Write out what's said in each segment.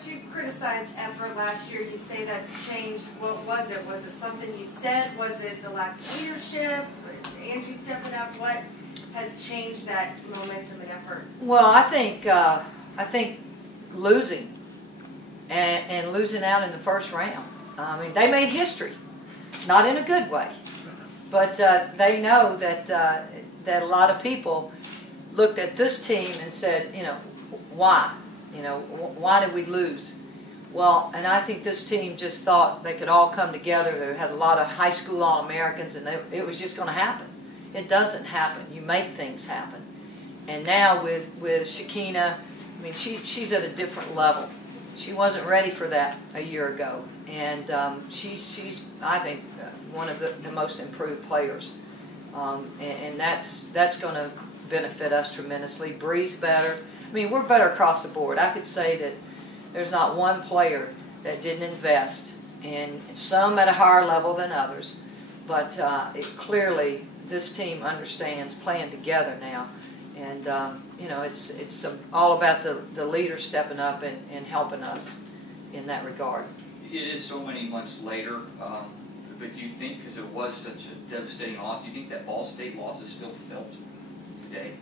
Coach, you criticized effort last year. You say that's changed. What was it? Was it something you said? Was it the lack of leadership? Angie stepping up? What has changed that momentum and effort? Well, I think losing and losing out in the first round. I mean, they made history, not in a good way, but they know that that a lot of people looked at this team and said, you know, why? You know, why did we lose? Well, and I think this team just thought they could all come together. They had a lot of high school All-Americans, and it was just going to happen. It doesn't happen. You make things happen. And now with Shakina, I mean, she's at a different level. She wasn't ready for that a year ago, and she's I think one of the most improved players, and that's going to benefit us tremendously. Bree's better. I mean, we're better across the board. I could say that there's not one player that didn't invest, and some at a higher level than others, but clearly this team understands playing together now, and you know, it's all about the leaders stepping up and helping us in that regard. It is so many months later, but do you think, because it was such a devastating loss, do you think that Ball State loss is still felt today?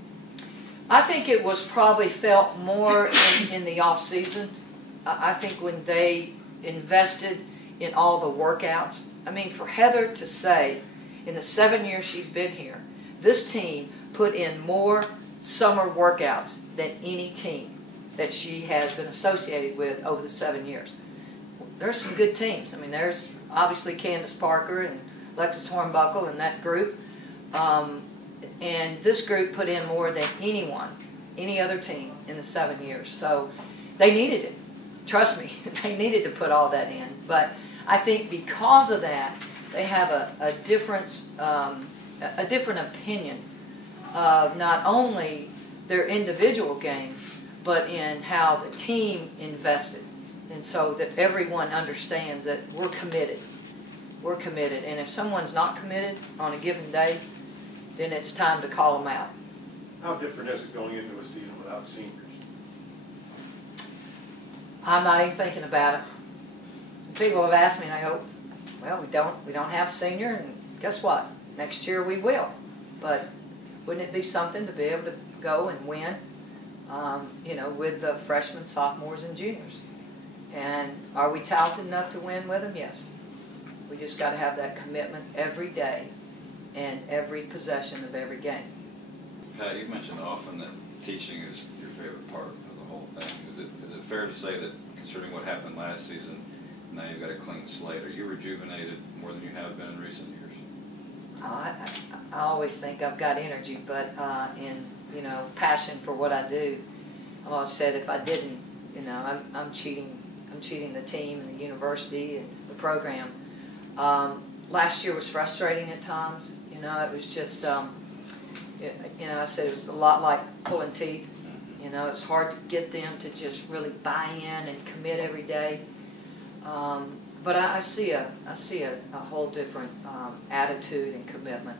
I think it was probably felt more in the off season. I think when they invested in all the workouts. I mean, for Heather to say, in the 7 years she's been here, this team put in more summer workouts than any team that she has been associated with over the 7 years. There's some good teams. I mean, there's obviously Candace Parker and Alexis Hornbuckle and that group. And this group put in more than anyone, any other team in the 7 years. So they needed it. Trust me, they needed to put all that in. But I think because of that, they have a different opinion of not only their individual game, but in how the team invested. And so that everyone understands that we're committed. We're committed. And if someone's not committed on a given day, then it's time to call them out. How different is it going into a season without seniors? I'm not even thinking about it. People have asked me, and I go, well, we don't have senior, and guess what? Next year we will. But wouldn't it be something to be able to go and win, you know, with the freshmen, sophomores, and juniors? And are we talented enough to win with them? Yes. We just got to have that commitment every day and every possession of every game. Pat, you've mentioned often that teaching is your favorite part of the whole thing. Is it fair to say that, considering what happened last season, now you've got a clean slate? Are you rejuvenated more than you have been in recent years? I always think I've got energy, but in, you know, passion for what I do. I've always said if I didn't, you know, I'm cheating the team and the university and the program. Last year was frustrating at times. You know, it was just, you know, I said it was a lot like pulling teeth. You know, it's hard to get them to just really buy in and commit every day. But I see a whole different attitude and commitment.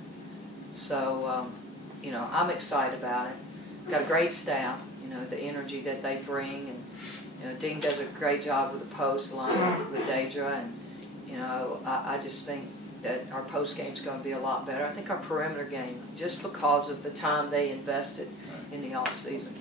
So, you know, I'm excited about it. Got a great staff. You know, the energy that they bring, and you know, Dean does a great job with the post along with Deidre, and you know, I just think that our post game is going to be a lot better. I think our perimeter game, just because of the time they invested in the off season.